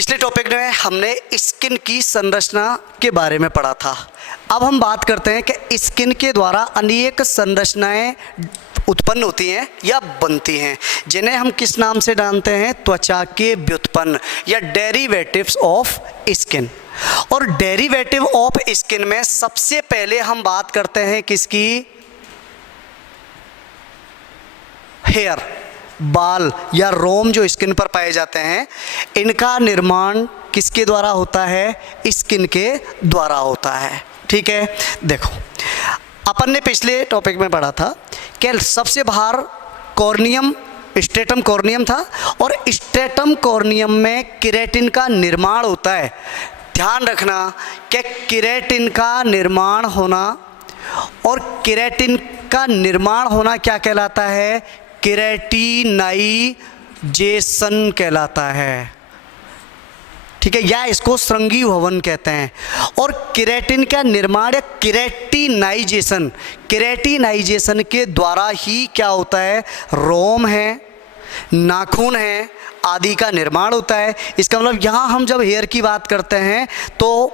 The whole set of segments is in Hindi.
पिछले टॉपिक में हमने स्किन की संरचना के बारे में पढ़ा था। अब हम बात करते हैं कि स्किन के द्वारा अनेक संरचनाएं उत्पन्न होती हैं या बनती हैं, जिन्हें हम किस नाम से जानते हैं? त्वचा के व्युत्पन्न या डेरिवेटिव्स ऑफ स्किन। और डेरिवेटिव ऑफ स्किन में सबसे पहले हम बात करते हैं किसकी? हेयर, बाल या रोम जो स्किन पर पाए जाते हैं, इनका निर्माण किसके द्वारा होता है? स्किन के द्वारा होता है। ठीक है, देखो अपन ने पिछले टॉपिक में पढ़ा था कि सबसे बाहर कॉर्नियम, स्ट्रेटम कॉर्नियम था, और स्ट्रेटम कॉर्नियम में केराटिन का निर्माण होता है। ध्यान रखना कि केराटिन का निर्माण होना, और केराटिन का निर्माण होना क्या कहलाता है? केराटिनाइजेशन कहलाता है। ठीक है, या इसको श्रृंगी भवन कहते हैं। और केराटिन का निर्माण या केराटिनाइजेशन के द्वारा ही क्या होता है? रोम है, नाखून है आदि का निर्माण होता है। इसका मतलब यहाँ हम जब हेयर की बात करते हैं तो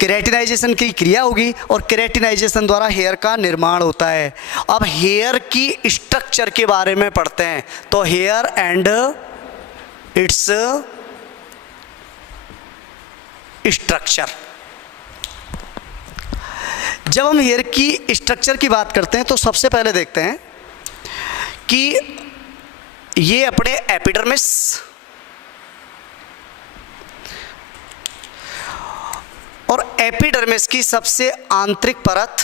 केराटिनाइजेशन की क्रिया होगी, और केराटिनाइजेशन द्वारा हेयर का निर्माण होता है। अब हेयर की स्ट्रक्चर के बारे में पढ़ते हैं, तो हेयर एंड इट्स स्ट्रक्चर। जब हम हेयर की स्ट्रक्चर की बात करते हैं तो सबसे पहले देखते हैं कि ये अपने एपिडर्मिस, और एपिडर्मिस की सबसे आंतरिक परत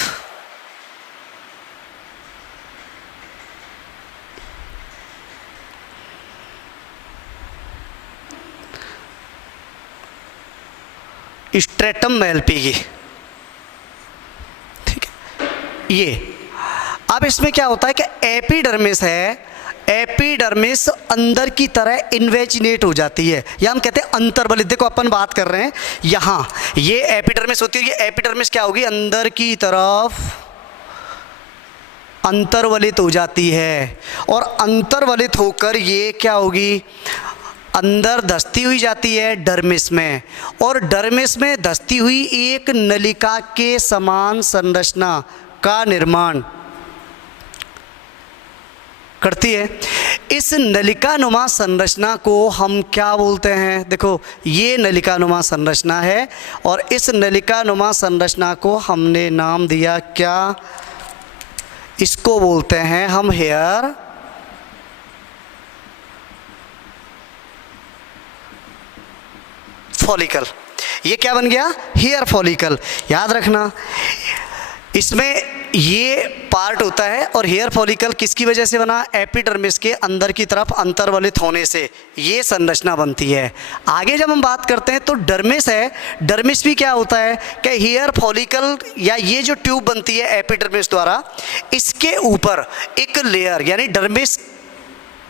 स्ट्रेटम मैल्पी की। ठीक है, ये अब इसमें क्या होता है कि एपिडर्मिस है, एपिडर्मिस अंदर की तरह इन्वेजिनेट हो जाती है, या हम कहते हैं अंतर्वलित। देखो अपन बात कर रहे हैं यहाँ, ये एपिडर्मिस होती है, ये एपिडर्मिस क्या होगी? अंदर की तरफ अंतर्वलित हो जाती है, और अंतर्वलित होकर ये क्या होगी? अंदर धंसती हुई जाती है डर्मिस में, और डर्मिस में धंसती हुई एक नलिका के समान संरचना का निर्माण करती है। इस नलिकानुमा संरचना को हम क्या बोलते हैं? देखो ये नलिकानुमा संरचना है, और इस नलिकानुमा संरचना को हमने नाम दिया क्या? इसको बोलते हैं हम हेयर फॉलिकल। ये क्या बन गया? Hair follicle. याद रखना इसमें ये पार्ट होता है, और हेयर फॉलिकल किसकी वजह से बना? एपिडर्मिस के अंदर की तरफ अंतर्वलित होने से ये संरचना बनती है। आगे जब हम बात करते हैं तो डर्मिस है, डर्मिस भी क्या होता है कि हेयर फॉलिकल या ये जो ट्यूब बनती है एपिडर्मिस द्वारा, इसके ऊपर एक लेयर, यानी डर्मिस,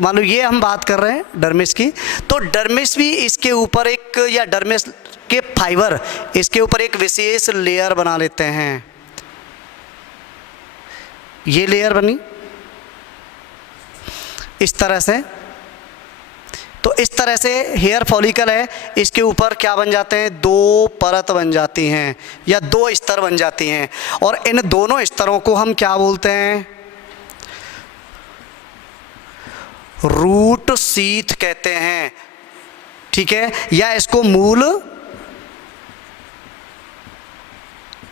मान लो ये हम बात कर रहे हैं डर्मिस की, तो डर्मिस भी इसके ऊपर एक, या डर्मिस के फाइबर इसके ऊपर एक विशेष लेयर बना लेते हैं। ये लेयर बनी इस तरह से, तो इस तरह से हेयर फॉलिकल है, इसके ऊपर क्या बन जाते हैं? दो परत बन जाती हैं, या दो स्तर बन जाती हैं, और इन दोनों स्तरों को हम क्या बोलते हैं? रूट सीथ कहते हैं। ठीक है, या इसको मूल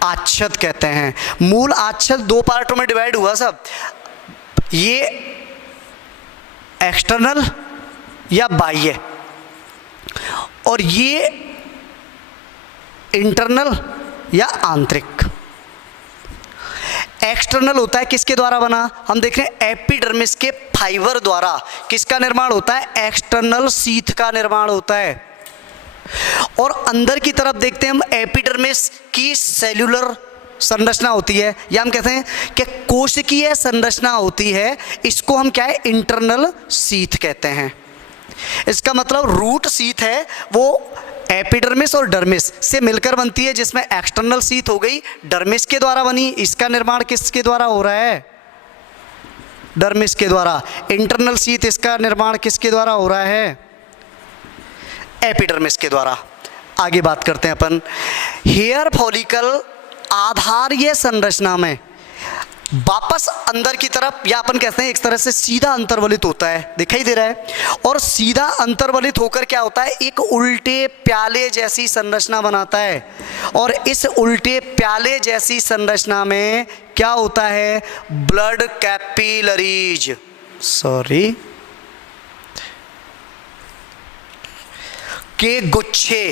आच्छद कहते हैं। मूल आच्छद दो पार्टों में डिवाइड हुआ सब, ये एक्सटर्नल या बाह्य, और ये इंटरनल या आंतरिक। एक्सटर्नल होता है किसके द्वारा बना? हम देख रहे हैं एपिडर्मिस के फाइबर द्वारा किसका निर्माण होता है? एक्सटर्नल सीथ का निर्माण होता है। और अंदर की तरफ देखते हैं हम एपिडर्मिस की सेल्यूलर संरचना होती है, या हम कहते हैं कि कोशिकीय संरचना होती है। इसको हम क्या है? इंटरनल सीथ कहते हैं। इसका मतलब रूट सीथ है वो एपिडर्मिस और डर्मिस से मिलकर बनती है, जिसमें एक्सटर्नल सीथ हो गई, डर्मिस के द्वारा बनी। इसका निर्माण किसके द्वारा हो रहा है? डर्मिस के द्वारा। इंटरनल सीथ, इसका निर्माण किसके द्वारा हो रहा है? एपिडर्मिस के द्वारा। आगे बात करते हैं अपन हेयर फॉलिकल आधारीय संरचना में वापस अंदर की तरफ, या अपन कहते हैं एक तरह से सीधा अंतर्वलित होता है, दिखाई दे रहा है, और सीधा अंतर्वलित होकर क्या होता है, एक उल्टे प्याले जैसी संरचना बनाता है। और इस उल्टे प्याले जैसी संरचना में क्या होता है, ब्लड कैपिलरीज के गुच्छे,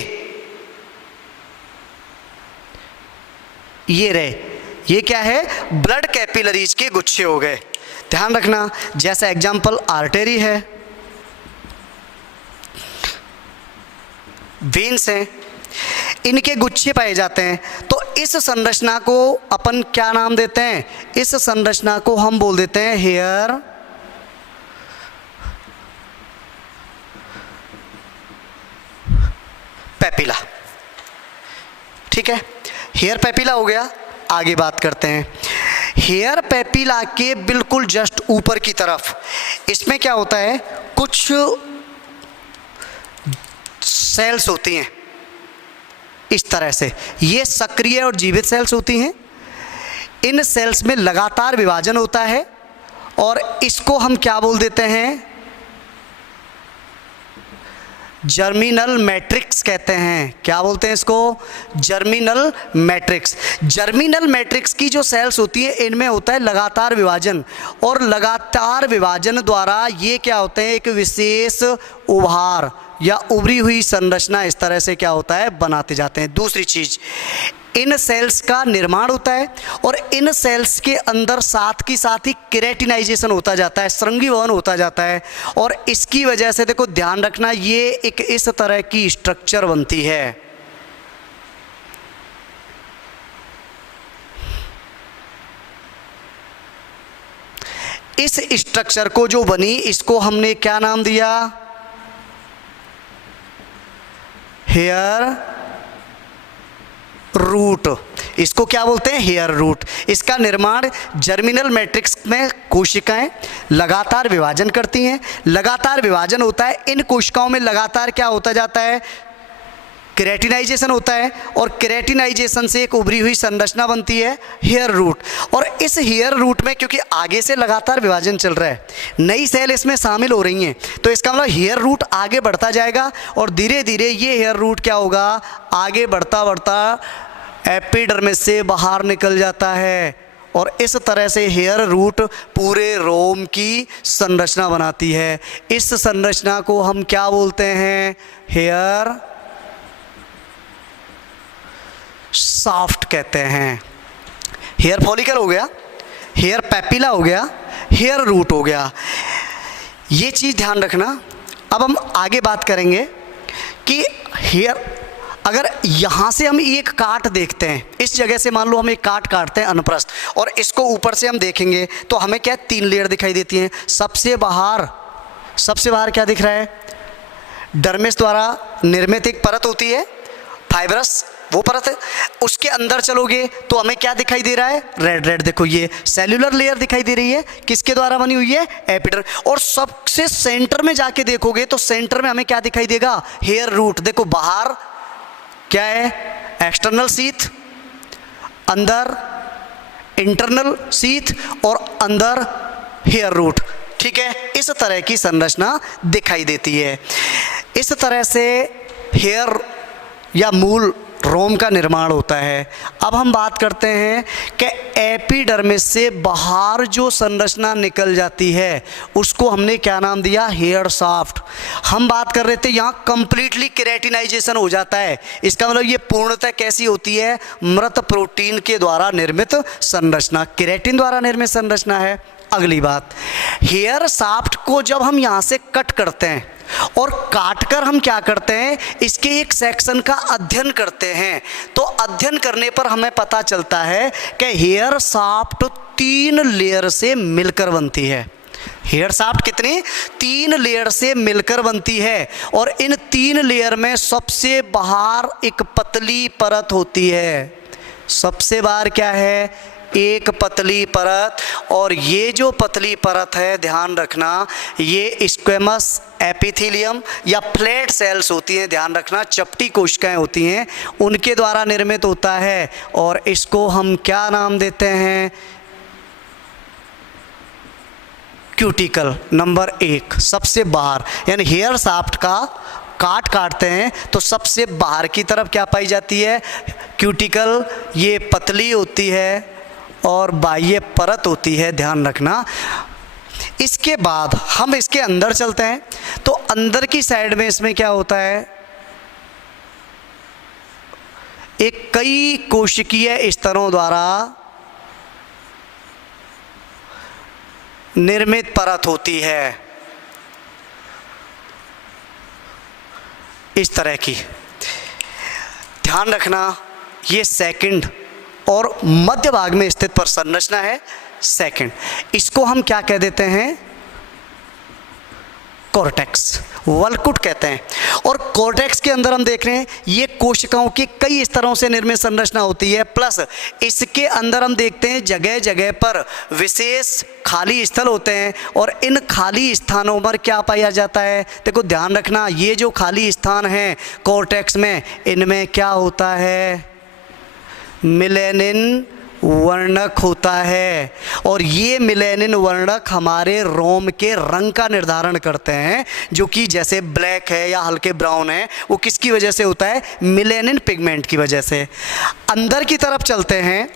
ये रहे, ये क्या है, ब्लड कैपिलरीज के गुच्छे हो गए। ध्यान रखना, जैसा एग्जाम्पल आर्टरी है, वेन्स हैं, इनके गुच्छे पाए जाते हैं। तो इस संरचना को अपन क्या नाम देते हैं, इस संरचना को हम बोल देते हैं हेयर पेपिला। ठीक है, हेयर पेपिला हो गया। आगे बात करते हैं हेयर पेपिला के बिल्कुल जस्ट ऊपर की तरफ, इसमें क्या होता है, कुछ सेल्स होती हैं इस तरह से, ये सक्रिय और जीवित सेल्स होती हैं। इन सेल्स में लगातार विभाजन होता है और इसको हम क्या बोल देते हैं, जर्मिनल मैट्रिक्स कहते हैं। क्या बोलते हैं इसको, जर्मिनल मैट्रिक्स। जर्मिनल मैट्रिक्स की जो सेल्स होती है इनमें होता है लगातार विभाजन, और लगातार विभाजन द्वारा ये क्या होते हैं, एक विशेष उभार या उभरी हुई संरचना इस तरह से क्या होता है, बनाते जाते हैं। दूसरी चीज, इन सेल्स का निर्माण होता है और इन सेल्स के अंदर साथ ही केराटिनाइजेशन होता जाता है, श्रृंगीभवन होता जाता है, और इसकी वजह से देखो ध्यान रखना, ये एक इस तरह की स्ट्रक्चर बनती है। इस स्ट्रक्चर को जो बनी, इसको हमने क्या नाम दिया, हेयर रूट। इसको क्या बोलते हैं, हेयर रूट। इसका निर्माण जर्मिनल मैट्रिक्स में कोशिकाएं लगातार विभाजन करती हैं, लगातार विभाजन होता है, इन कोशिकाओं में लगातार क्या होता जाता है, केराटिनाइजेशन होता है, और केराटिनाइजेशन से एक उभरी हुई संरचना बनती है हेयर रूट। और इस हेयर रूट में क्योंकि आगे से लगातार विभाजन चल रहा है, नई सेल इसमें शामिल हो रही हैं, तो इसका मतलब हेयर रूट आगे बढ़ता जाएगा और धीरे धीरे ये हेयर रूट क्या होगा, आगे बढ़ता बढ़ता एपिडर्मिस से बाहर निकल जाता है, और इस तरह से हेयर रूट पूरे रोम की संरचना बनाती है। इस संरचना को हम क्या बोलते हैं, हेयर शाफ्ट कहते हैं। हेयर फॉलिकल हो गया, हेयर पेपिला हो गया, हेयर रूट हो गया, ये चीज़ ध्यान रखना। अब हम आगे बात करेंगे कि हेयर, अगर यहाँ से हम एक काट देखते हैं, इस जगह से मान लो हम एक काट काटते हैं अनप्रस्थ, और इसको ऊपर से हम देखेंगे तो हमें क्या 3 लेयर दिखाई देती हैं। सबसे बाहर क्या दिख रहा है, डर्मिस द्वारा निर्मित एक परत होती है, फाइब्रस वो परत है। उसके अंदर चलोगे तो हमें क्या दिखाई दे रहा है, रेड देखो, ये सेल्यूलर लेयर दिखाई दे रही है, किसके द्वारा बनी हुई है, एपिडर्मिस। और सबसे सेंटर में जाके देखोगे तो सेंटर में हमें क्या दिखाई देगा, हेयर रूट। देखो बाहर क्या है, एक्सटर्नल शीथ, अंदर इंटरनल शीथ, और अंदर हेयर रूट। ठीक है, इस तरह की संरचना दिखाई देती है। इस तरह से हेयर या मूल रोम का निर्माण होता है। अब हम बात करते हैं कि एपिडर्मिस से बाहर जो संरचना निकल जाती है उसको हमने क्या नाम दिया, हेयर शाफ्ट। हम बात कर रहे थे यहाँ कंप्लीटली केराटिनाइजेशन हो जाता है, इसका मतलब ये पूर्णतः कैसी होती है, मृत प्रोटीन के द्वारा निर्मित संरचना, केराटिन द्वारा निर्मित संरचना है। अगली बात, हेयर शाफ्ट को जब हम यहाँ से कट करते हैं और काटकर हम क्या करते हैं, इसके एक सेक्शन का अध्ययन करते हैं, तो अध्ययन करने पर हमें पता चलता है कि हेयर शाफ्ट 3 लेयर से मिलकर बनती है। हेयर शाफ्ट कितनी, 3 लेयर से मिलकर बनती है, और इन 3 लेयर में सबसे बाहर एक पतली परत होती है। सबसे बाहर क्या है, एक पतली परत, और ये जो पतली परत है ध्यान रखना, ये स्क्वेमस एपिथेलियम या फ्लैट सेल्स होती हैं, ध्यान रखना चपटी कोशिकाएं होती हैं, उनके द्वारा निर्मित होता है। और इसको हम क्या नाम देते हैं? क्यूटिकल। नंबर 1 सबसे बाहर, यानी हेयर शाफ्ट का काटते हैं तो सबसे बाहर की तरफ क्या पाई जाती है? क्यूटिकल। ये पतली होती है और बाह्य परत होती है, ध्यान रखना। इसके बाद हम इसके अंदर चलते हैं, तो अंदर की साइड में इसमें क्या होता है? एक कई कोशिकीय स्तरों द्वारा निर्मित परत होती है, इस तरह की। ध्यान रखना ये सेकंड और मध्य भाग में स्थित पर संरचना है, सेकंड। इसको हम क्या कह देते हैं? कॉर्टेक्स, वल्कुट कहते हैं। और कॉर्टेक्स के अंदर हम देख रहे हैं ये कोशिकाओं के कई स्तरों से निर्मित संरचना होती है, प्लस इसके अंदर हम देखते हैं जगह जगह पर विशेष खाली स्थल होते हैं, और इन खाली स्थानों पर क्या पाया जाता है? देखो ध्यान रखना, ये जो खाली स्थान है कॉर्टेक्स में, इनमें क्या होता है? मेलेनिन वर्णक होता है, और ये मेलेनिन वर्णक हमारे रोम के रंग का निर्धारण करते हैं, जो कि जैसे ब्लैक है या हल्के ब्राउन है, वो किसकी वजह से होता है? मेलेनिन पिगमेंट की वजह से। अंदर की तरफ चलते हैं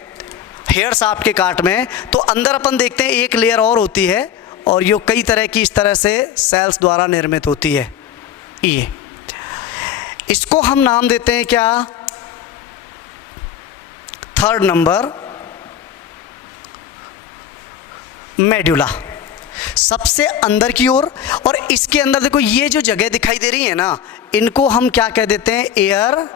हेयर शाफ्ट के काट में, तो अंदर अपन देखते हैं एक लेयर और होती है, और ये कई तरह की इस तरह से सेल्स द्वारा निर्मित होती है। ये इसको हम नाम देते हैं क्या? थर्ड नंबर मेडुला, सबसे अंदर की ओर। और इसके अंदर देखो ये जो जगह दिखाई दे रही है ना, इनको हम क्या कह देते हैं? एयर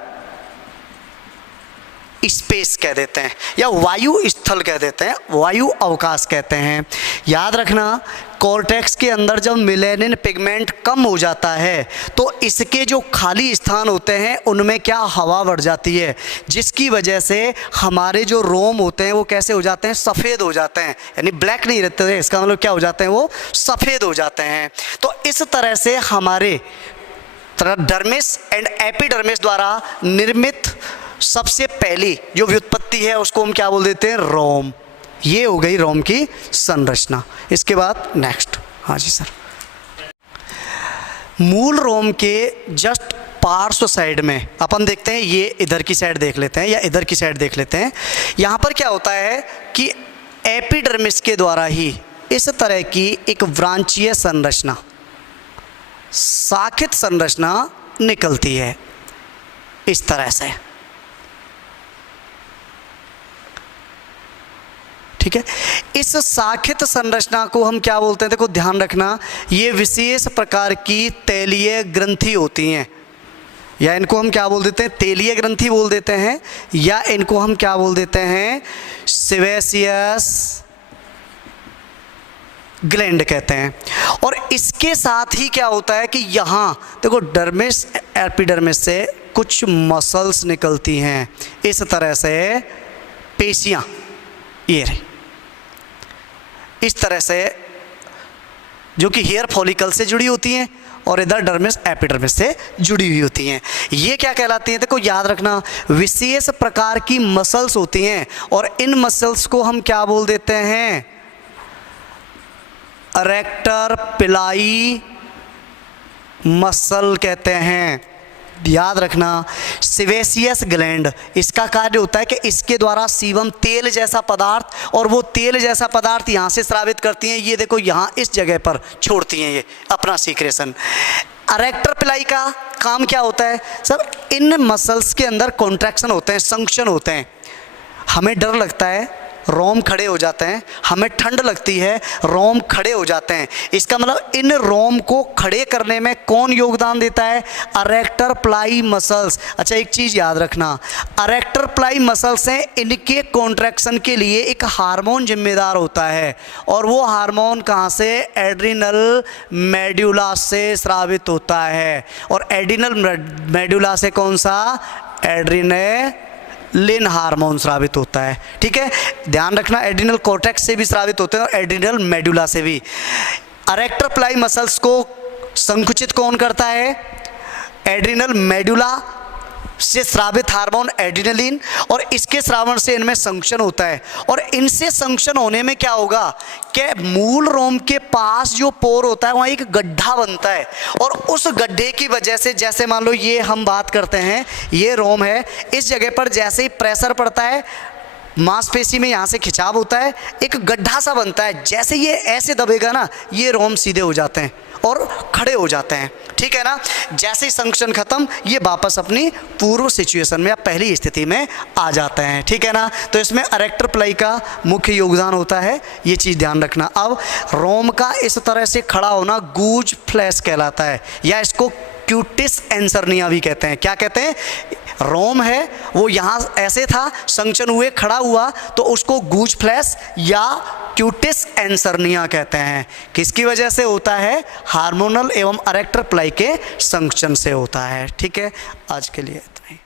स्पेस कह देते हैं, या वायु स्थल कह देते हैं, वायु अवकाश कहते हैं। याद रखना कॉर्टेक्स के अंदर जब मेलेनिन पिगमेंट कम हो जाता है तो इसके जो खाली स्थान होते हैं उनमें क्या हवा बढ़ जाती है, जिसकी वजह से हमारे जो रोम होते हैं वो कैसे हो जाते हैं? सफ़ेद हो जाते हैं, यानी ब्लैक नहीं रहते, इसका मतलब क्या हो जाते हैं? वो सफ़ेद हो जाते हैं। तो इस तरह से हमारे डर्मिस एंड एपिडर्मिस द्वारा निर्मित सबसे पहली जो व्युत्पत्ति है उसको हम क्या बोल देते हैं? रोम। ये हो गई रोम की संरचना। इसके बाद नेक्स्ट, हाँ जी सर, मूल रोम के जस्ट पार्श्व साइड में अपन देखते हैं, ये इधर की साइड देख लेते हैं या इधर की साइड देख लेते हैं। यहाँ पर क्या होता है कि एपिडर्मिस के द्वारा ही इस तरह की एक व्रांचीय संरचना, शाखित संरचना निकलती है, इस तरह से। ठीक है, इस शाखित संरचना को हम क्या बोलते हैं? देखो ध्यान रखना, ये विशेष प्रकार की तैलीय ग्रंथि होती हैं, या इनको हम क्या बोल देते हैं? तैलीय ग्रंथि बोल देते हैं, या इनको हम क्या बोल देते हैं? सेबेसियस ग्लैंड कहते हैं। और इसके साथ ही क्या होता है कि यहाँ देखो डर्मिस एपिडर्मिस से कुछ मसल्स निकलती हैं, इस तरह से पेशियाँ, ये रही इस तरह से, जो कि हेयर फॉलिकल से जुड़ी होती हैं और इधर डर्मिस एपिडर्मिस से जुड़ी हुई होती हैं। ये क्या कहलाती हैं? देखो याद रखना, विशेष प्रकार की मसल्स होती हैं, और इन मसल्स को हम क्या बोल देते हैं? अरेक्टर पिलाई मसल कहते हैं। याद रखना, सेबेसियस ग्लैंड, इसका कार्य होता है कि इसके द्वारा सीवम तेल जैसा पदार्थ, और वो तेल जैसा पदार्थ यहाँ से स्रावित करती हैं, ये देखो यहाँ इस जगह पर छोड़ती हैं ये अपना सीक्रेशन। अरेक्टर पिलाई का काम क्या होता है सर? इन मसल्स के अंदर कॉन्ट्रैक्शन होते हैं, संकुचन होते हैं। हमें डर लगता है, रोम खड़े हो जाते हैं, हमें ठंड लगती है, रोम खड़े हो जाते हैं। इसका मतलब इन रोम को खड़े करने में कौन योगदान देता है? अरेक्टर प्लाई मसल्स। अच्छा एक चीज़ याद रखना, अरेक्टर प्लाई मसल्स हैं, इनके कॉन्ट्रैक्शन के लिए एक हार्मोन जिम्मेदार होता है, और वो हार्मोन कहाँ से? एड्रिनल मेडुला से स्रावित होता है। और एड्रिनल मेडुला से कौन सा? एड्रिनलिन हार्मोन स्रावित होता है। ठीक है, ध्यान रखना, एड्रिनल कॉर्टेक्स से भी स्रावित होते हैं और एड्रिनल मेडुला से भी। अरेक्टर प्लाई मसल्स को संकुचित कौन करता है? एड्रिनल मेडुला से स्रावित हार्मोन एड्रिनलिन, और इसके स्रावण से इनमें संकुचन होता है। और इनसे संकुचन होने में क्या होगा कि मूल रोम के पास जो पोर होता है वहाँ एक गड्ढा बनता है, और उस गड्ढे की वजह से, जैसे मान लो ये हम बात करते हैं, ये रोम है, इस जगह पर जैसे ही प्रेशर पड़ता है, मांसपेशी में यहाँ से खिंचाव होता है, एक गड्ढा सा बनता है। जैसे ये ऐसे दबेगा ना, ये रोम सीधे हो जाते हैं और खड़े हो जाते हैं। ठीक है ना, जैसे ही संकुचन खत्म, ये वापस अपनी पूर्व सिचुएशन में या पहली स्थिति में आ जाते हैं। ठीक है ना, तो इसमें अरेक्टर प्लाई का मुख्य योगदान होता है, ये चीज़ ध्यान रखना। अब रोम का इस तरह से खड़ा होना गूज फ्लैश कहलाता है, या इसको क्यूटिस एंसरनिया भी कहते हैं। क्या कहते हैं? रोम है वो यहाँ ऐसे था, संकुचन हुए खड़ा हुआ, तो उसको गूज फ्लैश या क्यूटिस एंसरनिया कहते हैं। किसकी वजह से होता है? हार्मोनल एवं अरेक्टर प्लाई के संकुचन से होता है। ठीक है, आज के लिए इतना ही।